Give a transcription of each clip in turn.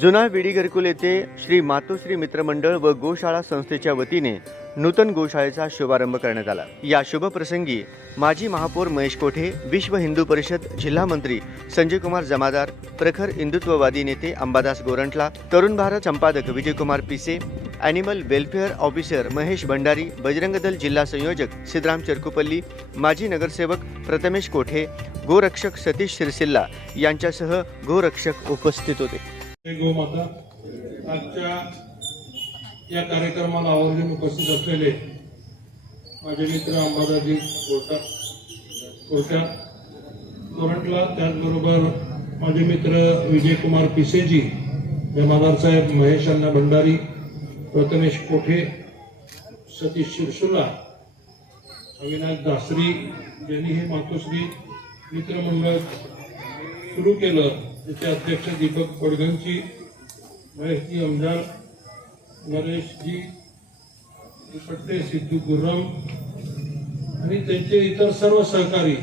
जुना विडी घरकुल येथे श्री मातोश्री मित्रमंडळ व गोशाळा संस्थेच्या वतीने नूतन गोशाळेचा शुभारंभ करण्यात आला. या शुभप्रसंगी माजी महापौर महेश कोठे विश्व हिंदू परिषद जिल्हा मंत्री संजय कुमार जमादार प्रखर हिंदुत्ववादी नेते अंबादास गोरंटला तरुण भारत संपादक Vijaykumar Pise animal welfare officer Mahesh Bhandari Bajrang Dal जिल्हा संयोजक सिद्धराम चरकुपल्ली माजी नगरसेवक प्रथमेश कोठे गोरक्षक सतीश शिरसिल्ला यांच्यासह गोरक्षक उपस्थित होते. गोमाता आजच्या या कार्यक्रमाला आवर्जून उपस्थित असलेले माझे मित्र अंबादाजी कोटा कोटा कोरंटला त्याचबरोबर माझे मित्र विजयकुमार पिसेजी जमादार साहेब महेश अण्णा भंडारी प्रथमेश कोठे सतीश शिरसुला अविनाश दासरी यांनी हे मातोश्री मित्रमंडळ सुरू केलं त्याचे अध्यक्ष दीपक पडगंची महेशजी अमदार नरेशजी पट्टे सिद्धू गुर्रम आणि त्यांचे इतर सर्व सहकारी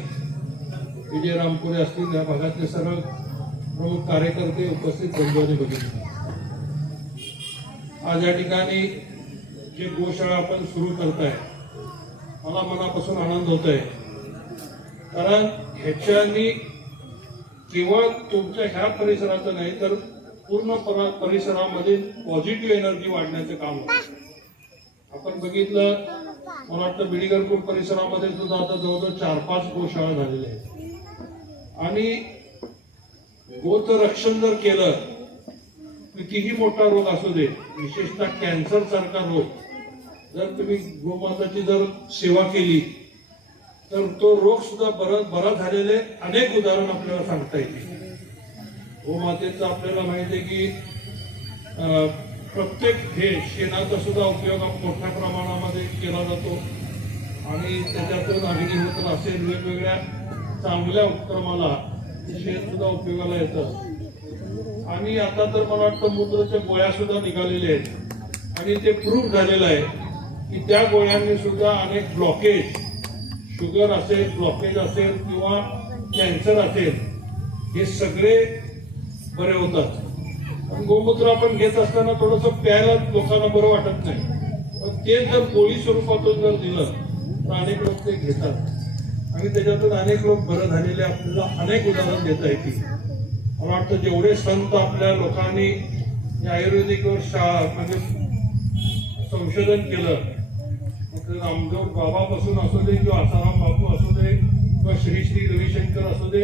विजय रामपुरे असतील या भागातले सर्व प्रमुख कार्यकर्ते उपस्थित बंधूंनी बघितले. आज या ठिकाणी जे गोशाळा आपण सुरू करताय मला मनापासून आनंद होत आहे कारण ह्याच्यानी केवळ तुमच्या ह्या परिसराचं नाही तर पूर्ण परिसरामध्ये पॉझिटिव्ह एनर्जी वाढण्याचं काम होतं. आपण बघितलं मला वाटतं बिडीगरपूर परिसरामध्ये सुद्धा आता जवळजवळ चार पाच गोशाळा झालेल्या आहेत. आणि गोचं रक्षण जर केलं कितीही मोठा रोग असू दे विशेषतः कॅन्सर सारखा रोग जर तुम्ही गोमाताची जर सेवा केली तर तो रोग सुद्धा बरा बरा झालेले अनेक उदाहरण आपल्याला सांगता येतील. हो गोमातेचं आपल्याला माहिती आहे की प्रत्येक हे शेणाचा सुद्धा उपयोग मोठ्या प्रमाणामध्ये केला जातो. आणि त्याच्यातून अग्निहोत्र असेल वेगवेगळ्या चांगल्या उपक्रमाला शेण सुद्धा उपयोगाला येतं. आणि आता तर मला वाटतं मूत्रच्या गोळ्या सुद्धा निघालेल्या आहेत. आणि ते प्रूफ झालेलं आहे की त्या गोळ्यांनी सुद्धा अनेक ब्लॉकेज शुगर असेल ब्लॉकेज असेल किंवा कॅन्सर असेल हे सगळे बरे होतात. पण गोमूत्र आपण घेत असताना थोडस प्यायला लोकांना बरं वाटत नाही. पण ते जर गोळी स्वरूपातून जर दिलं तर अनेक लोक ते घेतात. आणि त्याच्यातून अनेक लोक बरं झालेले आपल्याला अनेक उदाहरण देता येतील. मला वाटतं जेवढे संत आपल्या लोकांनी आयुर्वेदिकवर शा म्हणजे संशोधन केलं मग रामदेव बाबापासून असू दे किंवा आसाराम बापू असू दे किंवा श्री श्री रविशंकर असू दे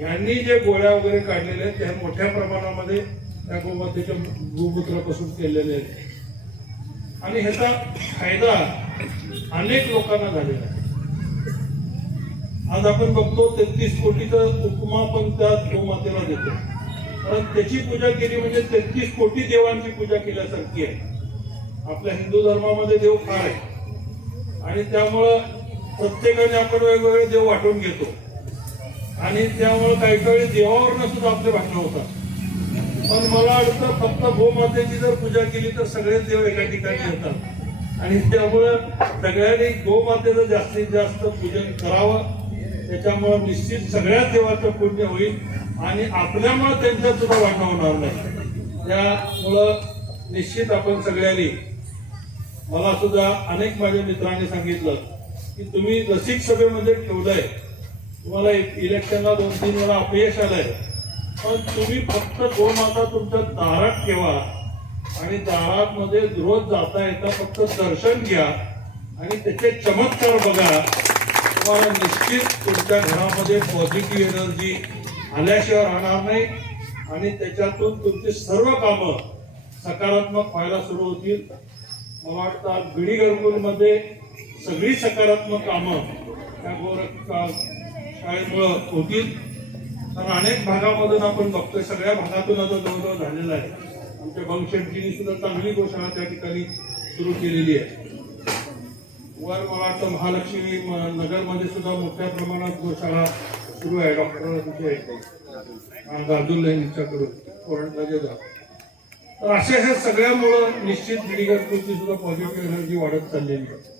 यांनी जे गोळ्या वगैरे काढलेल्या आहेत त्या मोठ्या प्रमाणामध्ये त्या गोमातेच्या गोमूत्रापासून केलेले आहेत. आणि ह्याचा फायदा अनेक लोकांना झालेला आहे. आज आपण बघतो तेहतीस कोटीचा उपमा पण त्या गोमातेला देतो. कारण त्याची पूजा केली म्हणजे तेहतीस कोटी देवांची पूजा केल्यासारखी आहे. आपल्या हिंदू धर्मामध्ये देव फार आहे. आणि त्यामुळं प्रत्येकाने आपण वेगवेगळे देव वाटून घेतो. आणि त्यामुळं काही काही देवावरनं सुद्धा आपले भाषण होतात. पण मला वाटतं फक्त गोमातेची जर पूजा केली तर सगळेच देव एका ठिकाणी येतात. आणि त्यामुळं सगळ्यांनी गोमातेचं जास्तीत जास्त पूजन करावं. त्याच्यामुळं निश्चित सगळ्याच देवाचं पुण्य होईल. आणि आपल्यामुळं त्यांच्यात सुद्धा वाटा होणार नाही. त्यामुळं निश्चित आपण सगळ्यांनी मला सुद्धा अनेक माझ्या मित्रांनी सांगितलं की तुम्ही रसिक सभेमध्ये ठेवलंय. तुम्हाला इलेक्शनला दोन तीन वेळा अपयश आलंय. पण तुम्ही फक्त गोमाता तुमच्या दारात ठेवा. आणि दारात मध्ये रोज जाता येता फक्त दर्शन घ्या. आणि त्याचे चमत्कार बघा. तुम्हाला निश्चित तुमच्या घरामध्ये पॉझिटिव्ह एनर्जी आल्याशिवाय राहणार नाही. आणि त्याच्यातून तुमची सर्व कामं सकारात्मक व्हायला सुरू होतील. मला वाटतं आज बिडी घरकुलमध्ये सगळी सकारात्मक कामं त्या गोरख शाळेमुळं होतील. कारण अनेक भागामधून आपण बघतोय सगळ्या भागातून आता जवळजवळ झालेला आहे. आमच्या बंगशेट्टीने सुद्धा चांगली घोषणा त्या ठिकाणी सुरू केलेली आहे. वर मला वाटतं महालक्ष्मी म- नगरमध्ये सुद्धा मोठ्या प्रमाणात गोशाळा सुरू आहे. डॉक्टर गार्दुल्ला यांच्याकडून लगेच जा तर अशा ह्या सगळ्यामुळं निश्चित बिडीगरची सुद्धा पॉझिटिव्ह एनर्जी वाढत चाललेली आहे.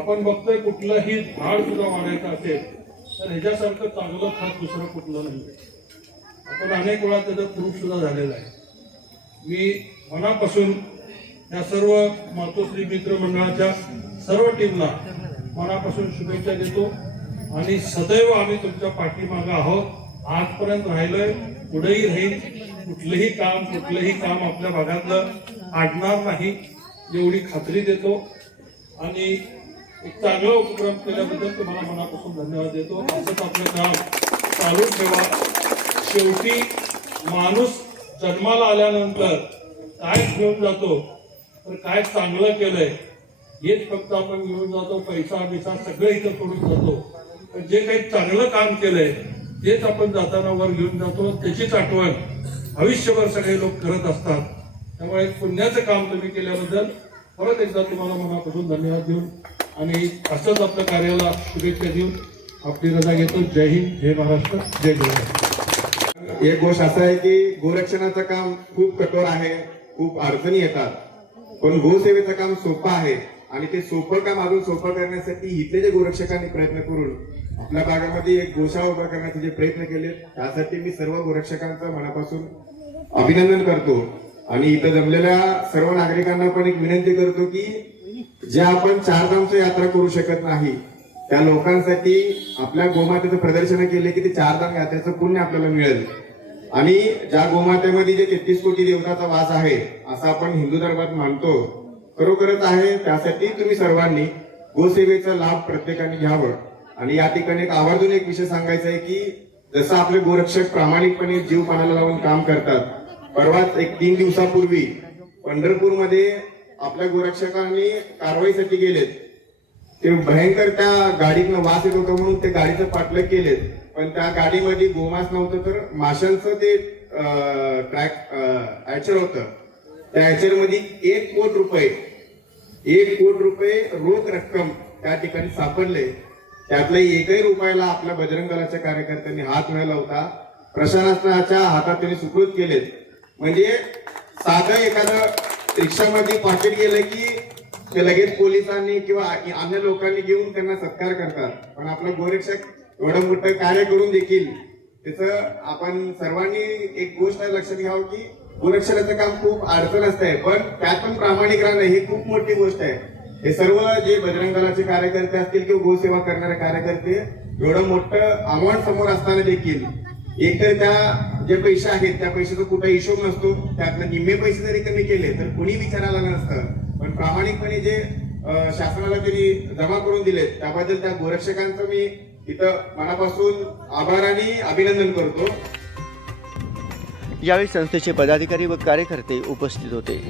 आपण बघतोय कुठलंही झाड सुद्धा वाढायचं असेल तर ह्याच्यासारखं चांगलं खत दुसरं कुठलं नाही. आपण अनेक वेळा त्याचं प्रूफ सुद्धा झालेलं आहे. मी मनापासून या सर्व मातोश्री मित्र मंडळाच्या सर्व टीमला मनापासून शुभेच्छा देतो आणि सदैव आम्ही तुमच्या पाठीमागं आहोत. आजपर्यंत राहिलोय पुढेही राहील. कुठलंही काम कुठलंही काम आपल्या भागातलं आडणार नाही एवढी खात्री देतो. आणि एक चांगला उपक्रम केल्याबद्दल तुम्हाला मनापासून धन्यवाद देतो. असंच आपलं काम चालू ठेवा. शेवटी माणूस जन्माला आल्यानंतर काय घेऊन जातो तर काय चांगलं केलंय हेच फक्त आपण घेऊन जातो. पैसा बिसा सगळं इथं सोडून जातो. पण जे काही चांगलं काम केलंय तेच आपण जाताना वर घेऊन जातो. त्याचीच आठवण आयुष्यभर सगळे लोक करत असतात. त्यामुळे पुण्याचं काम तुम्ही केल्याबद्दल परत एकदा तुम्हाला मनापासून धन्यवाद देऊन आणि असंच आपल्या कार्याला शुभेच्छा देऊन आपली रजा घेतो. जय हिंद जय महाराष्ट्र जय गुरुराय एक गोष्ट असं आहे की गोरक्षणाचं काम खूप कठोर आहे खूप अडचणी येतात. पण गोसेवेचं काम सोपं आहे आणि ते सोपं काम अजून सोपं करण्यासाठी इथले जे गोरक्षकांनी प्रयत्न करून आपल्या भागामध्ये एक गोशाळा उभा करण्याचे जे प्रयत्न केले त्यासाठी मी सर्व गोरक्षकांचं मनापासून अभिनंदन करतो. आणि इथं जमलेल्या सर्व नागरिकांना पण एक विनंती करतो की ज्या आपण चारधामची यात्रा करू शकत नाही त्या लोकांसाठी आपल्या गोमातेचं प्रदर्शन केले की ते चारधाम यात्रेचं पुण्य आपल्याला मिळेल. आणि ज्या गोमातेमध्ये जे तेहतीस कोटी देवताचा वास आहे असं आपण हिंदू धर्मात मानतो खरोखरच आहे त्यासाठी तुम्ही सर्वांनी गोसेवेचा लाभ प्रत्येकाने घ्यावं. आणि या ठिकाणी एक आवर्जून एक विषय सांगायचा आहे की जसं आपले गोरक्षक प्रामाणिकपणे जीव पाण्याला लावून काम करतात परवाच एक तीन दिवसापूर्वी पंढरपूरमध्ये आपल्या गोरक्षकांनी कारवाईसाठी गेलेत. ते भयंकर त्या गाडीतनं वास येत होतं म्हणून ते गाडीचं पाठलग केलेत. पण त्या गाडीमध्ये गोमास नव्हतं तर माशांचं ते ट्रॅक ऍचर होतं. त्या ऍचरमध्ये एक कोट रुपये एक कोट रुपये रोख रक्कम त्या ठिकाणी सापडले. त्यातल्या एकही रुपयाला आपल्या बजरंग दलाच्या कार्यकर्त्यांनी हात मिळाला होता. प्रशासनाच्या हातात त्यांनी सुकृत केलेत. म्हणजे साधं एखादं रिक्षामध्ये पाकिट गेलं की ते लगेच पोलिसांनी किंवा अन्य लोकांनी घेऊन त्यांना सत्कार करतात. पण आपलं गोरक्षक एवढं मोठं कार्य करून देखील त्याचं आपण सर्वांनी एक गोष्ट लक्षात घ्यावं की गोरक्षणाचं काम खूप अडचण असतंय. पण त्यात पण प्रामाणिक राहणं ही खूप मोठी गोष्ट आहे. हे सर्व जे बजरंग दलाचे कार्यकर्ते असतील किंवा गोसेवा करणारे कार्यकर्ते एवढं मोठं आव्हान समोर असताना देखील एकतर त्या जे पैसे आहेत त्या पैशाचा कुठे हिशोब नसतो त्यातनं निम्मे पैसे जरी कमी केले तर कुणी विचारायला नसतं. पण प्रामाणिकपणे जे शासनाला त्यांनी जमा करून दिलेत त्याबद्दल त्या गोरक्षकांचं मी इथं मनापासून आभार आणि अभिनंदन करतो. यावेळी संस्थेचे पदाधिकारी व कार्यकर्ते उपस्थित होते.